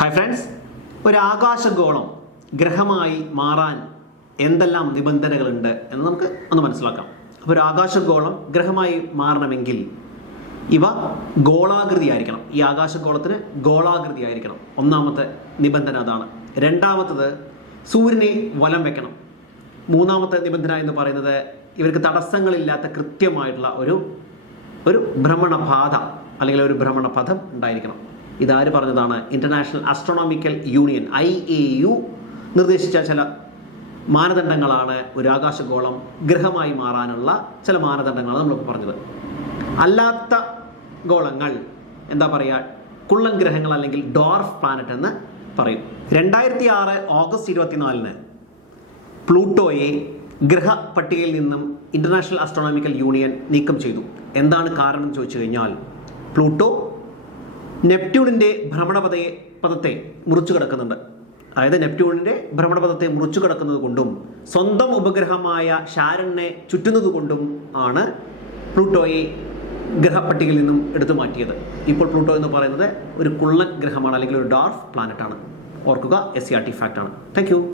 Hi friends ഒരു ആകാശഗോളം ഗ്രഹമായി മാറാൻ എന്തെല്ലാം നിബന്ധനകളുണ്ട് എന്ന് നമുക്ക് ഒന്ന് മനസ്സിലാക്കാം. അപ്പോൾ ഒരു ആകാശഗോളം ഗ്രഹമായി മാറണമെങ്കിൽ ഇവ ഗോളാകൃതി ആയിരിക്കണം ഈ ആകാശഗോളത്തിന് ഗോളാകൃതി ആയിരിക്കണം ഒന്നാമത്തെ നിബന്ധന അതാണ്. രണ്ടാമത്തത് സൂര്യനെ വലം വെക്കണം. മൂന്നാമത്തെ നിബന്ധന എന്ന് പറയുന്നത് ഇവർക്ക് തടസ്സങ്ങളില്ലാത്ത കൃത്യമായിട്ടുള്ള ഒരു ഒരു ഭ്രമണപാത അല്ലെങ്കിൽ ഒരു ഭ്രമണപഥം ഉണ്ടായിരിക്കണം. ഇതാര് പറഞ്ഞതാണ്? International astronomical union I A U നിർദ്ദേശിച്ച ചില മാനദണ്ഡങ്ങളാണ് ഒരു ആകാശഗോളം ഗ്രഹമായി മാറാനുള്ള ചില മാനദണ്ഡങ്ങളാണ് നമ്മളിപ്പോൾ പറഞ്ഞത്. അല്ലാത്ത ഗോളങ്ങൾ എന്താ പറയുക കുള്ളൻ ഗ്രഹങ്ങൾ അല്ലെങ്കിൽ ഡോർഫ് പ്ലാനറ്റ് എന്ന് പറയും. രണ്ടായിരത്തി ആറ് ഓഗസ്റ്റ് ഇരുപത്തിനാലിന് പ്ലൂട്ടോയെ ഗ്രഹ പട്ടികയിൽ നിന്നും ഇന്റർനാഷണൽ അസ്ട്രോണോമിക്കൽ യൂണിയൻ നീക്കം ചെയ്തു. എന്താണ് കാരണം ചോദിച്ചു കഴിഞ്ഞാൽ പ്ലൂട്ടോ നെപ്റ്റ്യൂണിന്റെ ഭ്രമണപഥയെ പദത്തെ മുറിച്ചു കിടക്കുന്നുണ്ട്. അതായത് നെപ്റ്റ്യൂണിന്റെ ഭ്രമണപഥത്തെ മുറിച്ചു കിടക്കുന്നത് കൊണ്ടും സ്വന്തം ഉപഗ്രഹമായ ഷാരണിനെ ചുറ്റുന്നത് കൊണ്ടും ആണ് പ്ലൂട്ടോയെ ഗ്രഹപ്പട്ടികയിൽ നിന്നും എടുത്തു മാറ്റിയത്. ഇപ്പോൾ പ്ലൂട്ടോ എന്ന് പറയുന്നത് ഒരു കുള്ളൻ ഗ്രഹമാണ് അല്ലെങ്കിൽ ഒരു ഡാർഫ് പ്ലാനറ്റാണ്. ഓർക്കുക S C R T fact ആണ്. താങ്ക്